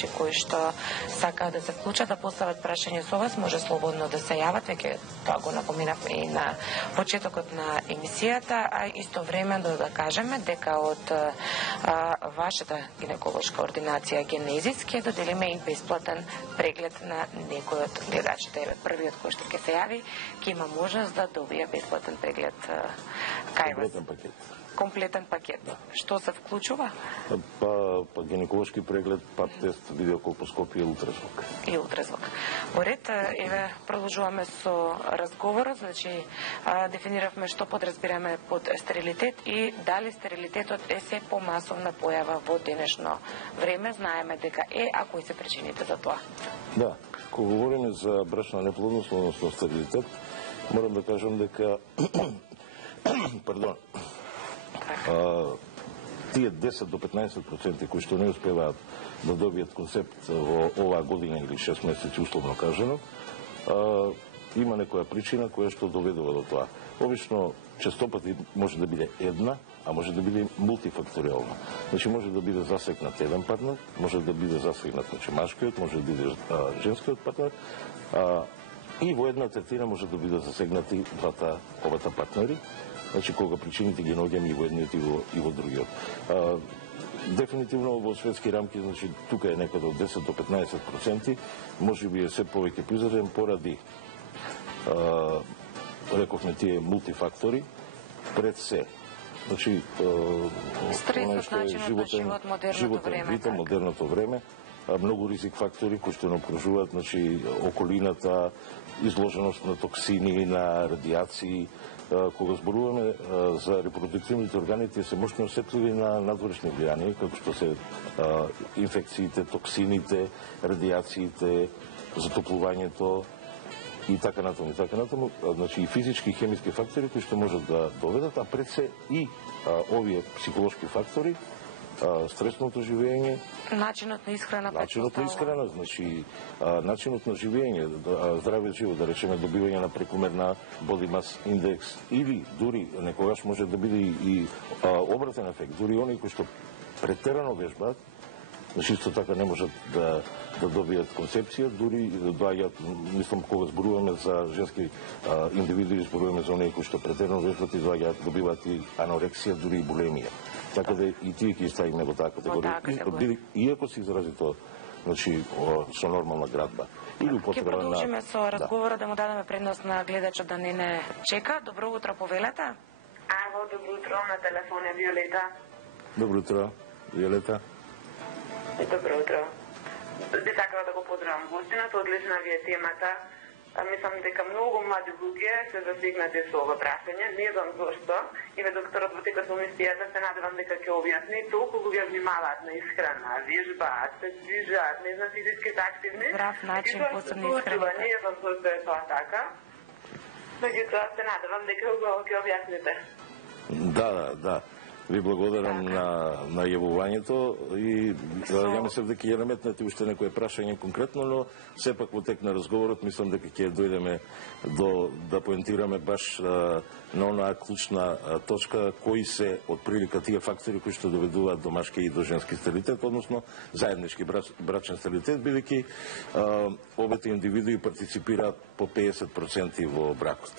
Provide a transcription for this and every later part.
слушатачи кои што сакаат да се вклучат, да постават прашање со вас, може слободно да се јават, веќе тоа го напоминавме и на почетокот на емисијата, а истовремено да кажеме дека од вашата гинеколошка ординација Генезис ќе доделиме и бесплатен преглед на некој од гледачите. Првиот кој што ќе се јави, ќе има можност да добие бесплатен преглед кај вас. Комплетен пакет. Да. Што се вклучува? Па гинеколошки преглед, пап тест, видеоколпоскопија и ултразвук. И ултразвук. Во ред, еве продолжуваме со разговорот, значи дефиниравме што подразбираме под стерилитет и дали стерилитетот е се помасовна појава во денешно време. Знаеме дека а кои се причините за тоа? Да, кога говориме за брачна неплодност, односно стерилитет, морам да кажам дека пардон, тие 10 до 15% кои што не успеваат да добијат концепт во оваа година или 6 месеци условно кажано, има некоја причина која што доведува до тоа. Обично честопати може да биде една, а може да биде мултифакторијална. Значи може да биде засегнат еден партнер, може да биде засегнат машкиот, може да биде женскиот партнер, и во една третина може да биде засегнати обата партнери. Значи, кога причините ги наоѓаме и во едниот и во другиот. Дефинитивно во светски рамки, значи, тука е некаде од 10 до 15%, може би е се повеќе поизразен поради, рековме тие мултифактори, пред се. Значи, стресот, начинот на живот, модерното време. Ритм, модерното време, многу ризик фактори кои што не окружуваат, значи, околината, изложеност на токсини, на радиации. Кога зборуваме за репродуктивните органи, тие се мощно осетливи на надворешни влијанија, како што се инфекциите, токсините, радиациите, затоплувањето и така натаму, и така натаму. Значи и физички и хемиски фактори кои што можат да доведат, а пред се и овие психолошки фактори, стресното живење, начинот на исхрана, значи начинот на живење, здравиот живот, да речеме добивање на прекумерна body mass index, или дури некогаш може да биде и обратен ефект, дури оние кои што претерано вежбаат, значи исто така не можат да добијат концепција, дури доаѓаат, мислам, кога зборуваме за женски индивидуи, зборуваме за оние кои што претерано вежбаат и доаѓаат, добиваат и анорексија, дури и булемија. Така да и тие ќе ставиме во таа категорија. Иако се изрази тоа, значи, со нормална градба. Или употреба на... Ќе продолжиме со разговорот, да му дадеме предност на гледачот да не чека. Добро утро, повелете. Ајво, добро утро, на телефон е Виолета. Добро утро, Виолета. Добро утро. Би сакала да го поздравам гостинот, одлична ви е темата. Мислам дека многу млади луѓе се засегнати со ова прашање. Не знам зошто. И докторот во текот на емисијата се надевам дека ќе објасни. Толку луѓе внимаваат на исхрана, вежбаат, се движат, не знам, физички се активни. Здрав начин, посебно исхрана. Не знам зошто е тоа така. Меѓутоа се надевам дека ќе објасните. Да. Ви благодарам на јавувањето и ја мислам дека ќе наметнете уште некое прашање конкретно, но сепак во тек на разговорот мислам дека ќе дојдеме да поентираме баш на онаа клучна точка кои се отприлика тие фактори кои што доведуваат до машки и до женски стерилитет, односно заеднички брачен стерилитет, бидејќи обете индивидуи партиципираат по 50% во бракот.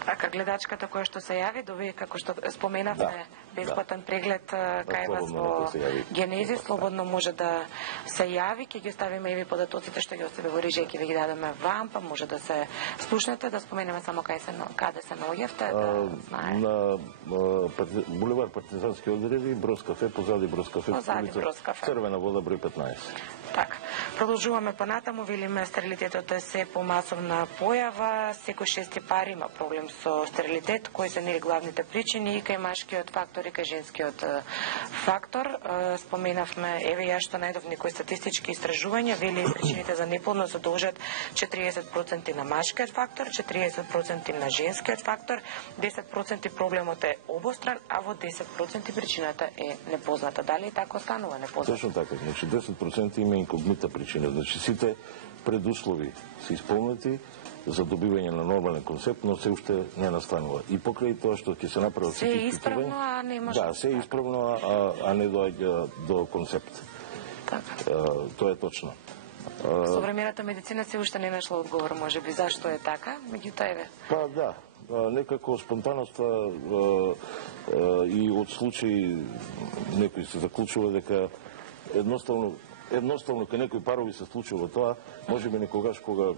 Така, гледачката која што се јави, дови, како што споменавме, бесплатен преглед кај вас во Генезис, слободно може да се јави, ќе ги оставиме и ви податоците што ги остави во режија, ќе ви ги дадеме вам, па може да се слушнете, да споменеме само каде се наоѓавте, да знае. На булевар Партизански одреди, Брос кафе, позади Брос кафе, Црвена вода, број 15. Така, продолжуваме понатаму, велиме стерилитетот е се помасовна појава, секој шести пар има проблем со стерилитет, кои се нели главните причини, и кај машкиот фактор и кај женскиот фактор. Споменавме, еве ја што најдов некои статистички истражувања, вели причините за неплодност се должат 40% на машкиот фактор, 40% на женскиот фактор, 10% проблемот е обостран, а во 10% причината е непозната. Дали така останува непозната? Точно така, значи 10% има инкогнита причина, значи сите предуслови се исполнети за добивање на нормален концепт, но се уште не настанува. И покрај тоа што ќе се направат се исправно, а не може. Да, се исправно, а не доаѓа до концепт. Тоа е точно. Современата медицина се уште не нашла одговор, може би, зашто е така, меѓутоа еве. Па да, некако спонтаноста и од случаи некој се заклучува дека едноставно кај некои парови се случува тоа, можеби некогаш кога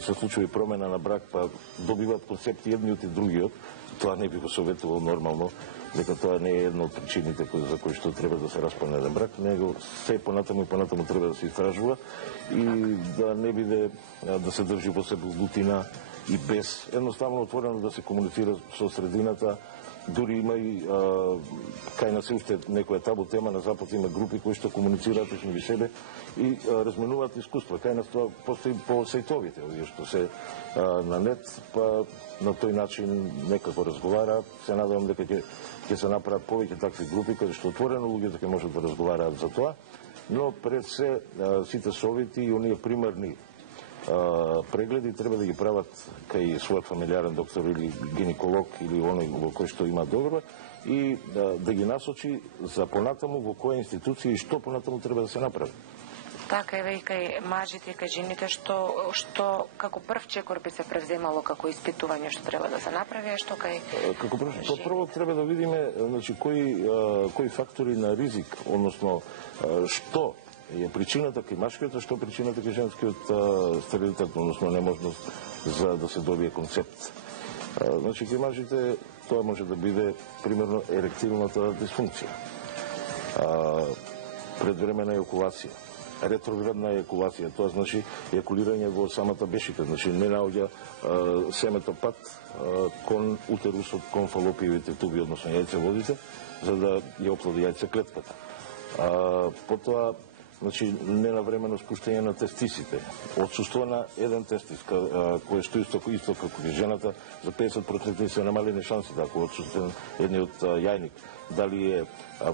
се случува и промена на брак, па добиваат концепти едниот и другиот, тоа не би го советувал нормално, дека тоа не е една од причините за кои што треба да се распадне еден брак, него се понатаму и понатаму треба да се истражува и да не биде да се држи во себе лутина и без едноставно отворено да се комуницира со средината. Дури има и кај нас уште некоја табу тема, на Запад има групи кои што комуницираат меѓу себе и разменуваат искуства. Кај нас тоа постои по сајтовите, овие што се на нет, па на тој начин некако разговараат. Се надевам дека ќе се направат повеќе такви групи кои што отворено луѓето ќе можат да разговараат за тоа, но пред се сите совети и оние примерни прегледи треба да ги прават кај својот фамилиарен доктор или гинеколог или оној во кој што има доверба и да ги насочи за понатаму во која институција и што понатаму треба да се направи. Така еве и кај мажите и кај жените што како прв чекор би се превземало како испитување што треба да се направи, што кај како прво треба да видиме значи кои фактори на ризик, односно што е причината кај машкиот, а што причината кај женскиот стерилитет, односно неможност за да се добие концепт. Значи кај мажите тоа може да биде примерно еректилната дисфункција, предвремена ејакулација, ретроградна ејакулација, тоа значи ејакулирање во самата бешика, значи не наоѓа семето пат кон утерусот, кон фалопиевите туби, односно јајцеводите, за да ја оплоди јајцеклетката. Потоа значи ненавремено спуштање на тестисите, отсуство на еден тестис, кој што исто како кај жената, за 50% се намалени шансите ако отсуствен едниот јајник. Дали е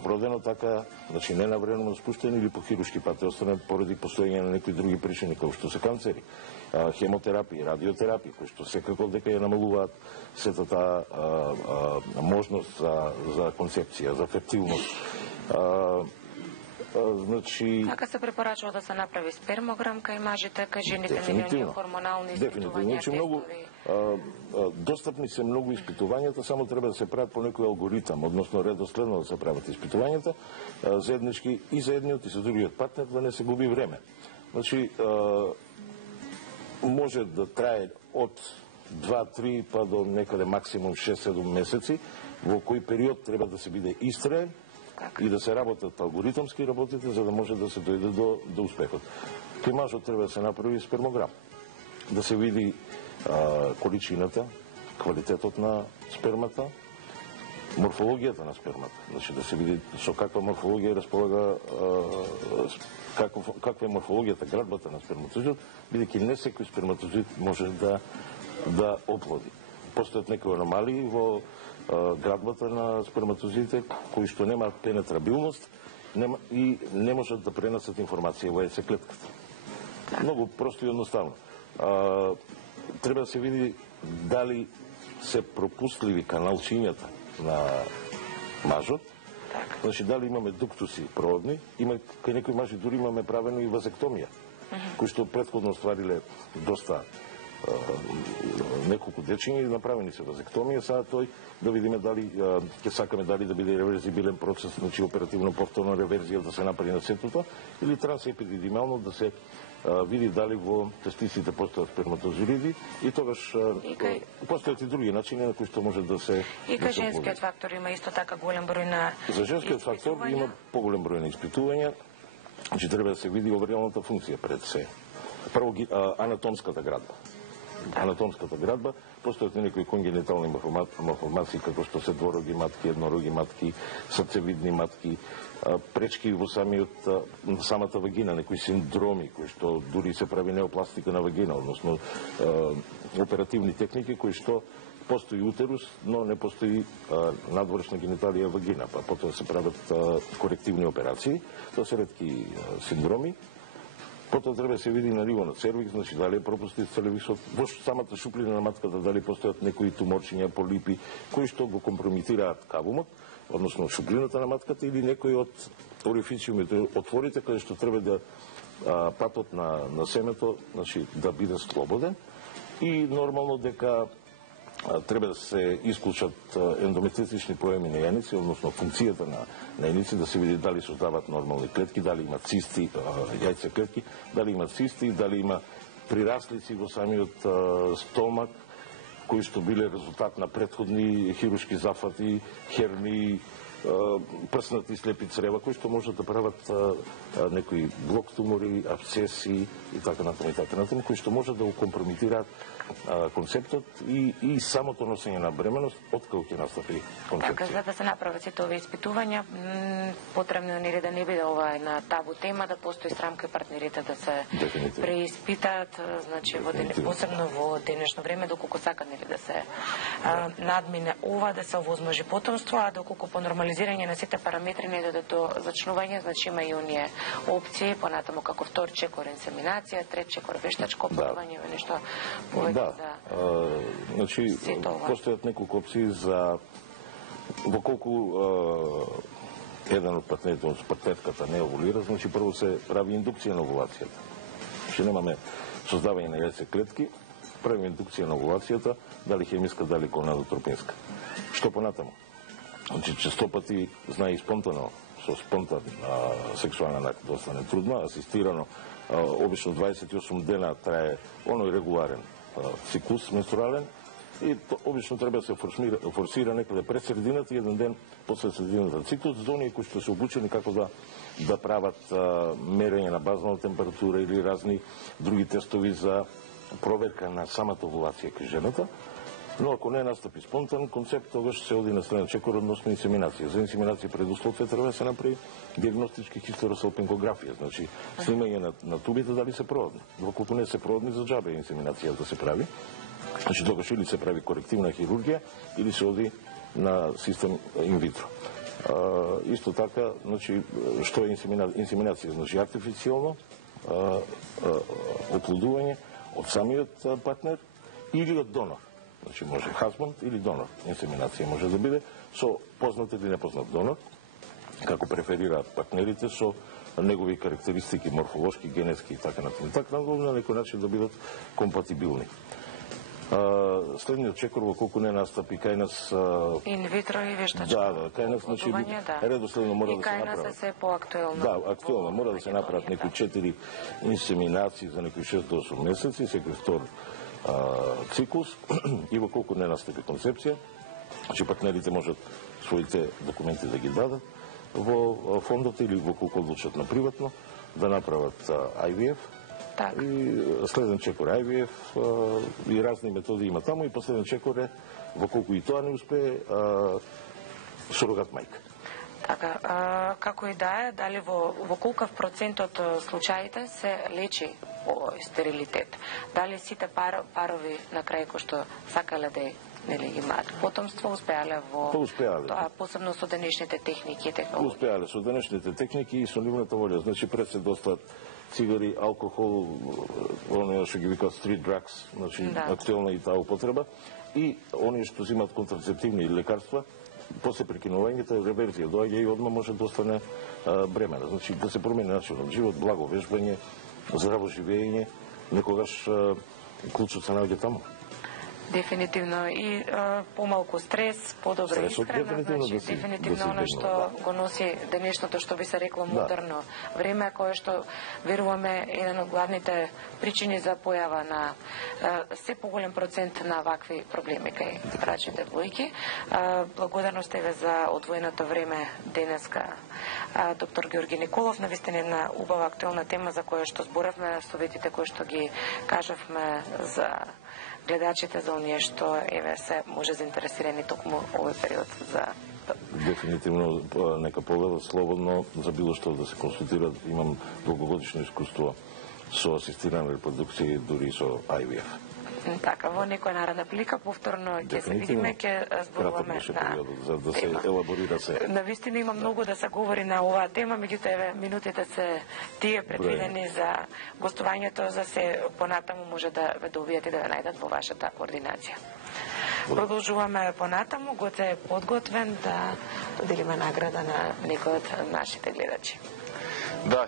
вродено така, значи ненавремено спуштање или по хируршки пат е останат поради постоење на некои други причини, како што се канцери, хемотерапија, радиотерапија, кои што секако дека ја намалуваат сета таа можност за концепција, за фертилност. Значи така се препорачува да се направи спермограм кај мажите, кај жените милиони хормонални испитувања. Значи многу достапни се многу испитувањата, само треба да се прават по некој алгоритам, односно редоследно да се прават испитувањата, заеднички и за едниот и за другиот партнер, да не се губи време. Значи може да трае од 2-3 па до некаде максимум 6-7 месеци, во кој период треба да се биде истраен и да се работат алгоритмски работите, за да може да се дојде до успехот. Кај мажот треба да се направи спермограм, да се види количината, квалитетот на спермата, морфологијата на спермата, значи да се види со каква морфологија располага, каква е морфологијата, градбата на сперматозидот, бидејќи не секој сперматозид може да оплоди. Постојат некои аномалии во градбата на сперматозидите кои што немаат пенетрабилност и не можат да пренесат информација во яјцеклетката. Многу просто и едноставно. Треба да се види дали се пропустливи каналчињата на мажот, значи дали имаме дуктуси проводни, кај некои мажи дури имаме правено и вазектомија, кои што претходно оствариле доста неколку дечиња и направени се вазектомија, сега тој да видиме дали ќе сакаме дали да биде реверзибилен процес, значи оперативно повторна реверзија да се направи на сето тоа, или трансепидидимално да се види дали во тестисите постојат сперматозоиди и тогаш постојат и други начини на кои што може да се... И кај женскиот фактор има исто така голем број на испитувања? За женскиот фактор има поголем број на испитувања, значи треба да се види оваријалната функција пред се. Прво анатомската градба. Анатомската градба, постојат некои конгенитални малформации, како што се двороги матки, еднороги матки, срцевидни матки, пречки во самата вагина, некои синдроми, кои што дури се прави неопластика на вагина, односно оперативни техники, кои што постои утерус, но не постои надворешна гениталија вагина, па потоа се прават корективни операции, тоа се ретки синдроми. Потоа треба да се види на ниво на цервикс, значи дали е пропустит цервиксот, во самата шуплина на матката, дали постојат некои туморчиња, полипи, кои што го компромитираат кавумот, односно шуплината на матката или некој од орифициумите, отворите каде што треба да патот на семето, значи да биде слободен и нормално дека треба да се исклучат ендометритични поеми на јаници, односно функцијата на јаници, да се види дали создаваат нормални клетки, дали има цисти, јајце клетки, дали има цисти, дали има прираслици во самиот стомак, кои што биле резултат на претходни хируршки зафати, херни, прснати слепи црева, кои што можат да прават некои блок тумори, абсцеси и така натаму, кои што можат да го компрометираат концептот и самото носење на бременост откако ќе настапи концепција. Така, за да се направат сите овие испитувања, потребно е да не биде ова една табу тема, да постои страмка и партнерите да се преиспитаат, значи посебно во денешно време, доколку сака да се надмине ова, да се овозможи потомство, а доколку по нормализирање на сите параметри не дојде до зачнување, значи има и оние опции, понатаму како втор чекор инсеминација, трет чекор вештачко оплодување, нешто повеќе. Да, значи постојат неколку опции за доколку еден од партнерите, од партнерката не овулира, значи прво се прави индукција на овулацијата. Значи немаме создавање на јајце клетки, прави индукција на овулацијата, дали хемиска, дали гонадотропинска. Што понатаму? Значи често пати знае и спонтано, со спонтан сексуален акт доста нетрудно, асистирано, обично 28 дена трае оној регуларен циклус менструален и обично треба да се форсира некаде пред средината и еден ден после средината циклус за оние кои што се обучени како да прават мерење на базна температура или разни други тестови за проверка на самата овулација кај жената. Но ако не настапи спонтан концепт, тогаш се оди на среден чекор односно инсеминација. За инсеминација предуслов треба да се направи диагностички хистеросалпинкографија, значи снимање на тубите дали се проводни. Доколку не се проводни, за џабе инсеминација да се прави. Значи тогаш или се прави корективна хирургија или се оди на систем инвитро. Исто така, значи што е инсеминација? Значи артифицијално оплодување од самиот партнер или од донор. Значи може хазбанд или донор. Инсеминација може да биде со познат или непознат донор, како преферираат партнерите со негови карактеристики, морфолошки, генетски и така натаму. Така на некој начин да бидат компатибилни. Следниот чекор во колку не настапи кај нас инвитро и вештачко. Да, кај нас значи редоследно мора да се направи. И кај нас се поактуелно. Да, актуелно мора да се направат некои 4 инсеминации за некои 6 до 8 месеци, секој втор циклус и во колку не настапи концепција, че партнерите можат своите документи да ги дадат во фондот или во колку одлучат на приватно да направат IVF. Так. И следен чекор IVF и разни методи има таму и последен чекор е во колку и тоа не успее сурогат мајка. Така, како и да е, дали во колкав процент од случаите се лечи овој стерилитет? Дали сите парови на крај кои што сакале да имаат потомство успеале во тоа, посебно со денешните техники и технологии? Успеале со денешните техники и со нивната волја. Значи пред се достат цигари, алкохол, оние што ги викаат street drugs, значи актуелна и таа употреба, и оние што земат контрацептивни лекарства, после прекинувањето реверзија доаѓа и одма може да остане бремена. Значи да се промени начинот живот, благо вежбање, здраво живење, некогаш клучот се наоѓа таму. Дефинитивно и помалку стрес, подобра исхрана, значи дефинитивно она што го носи денешното, што би се рекло модерно време, кое што веруваме еден од главните причини за појава на се поголем процент на вакви проблеми кај брачните двојки. Благодарност еве за одвоеното време денеска, доктор Георги Николов, навистина една убава актуелна тема за која што зборавме, советите кои што ги кажавме за гледачите, за оние што еве се може заинтересирани токму овој период за дефинитивно нека повелат слободно за било што да се консултираат. Имам долгогодишно искуство со асистирана репродукција и дури со IVF. Така, во некоја наредна прилика повторно ќе се видиме, ќе зборуваме на за да се елаборира се. Навистина има многу да се говори на оваа тема, меѓутоа еве минутите се тие предвидени за гостувањето, за се понатаму може да ве добијате да ве најдат во вашата ординација. Продолжуваме понатаму, Гоце е подготвен да доделиме награда на некој од нашите гледачи. Да,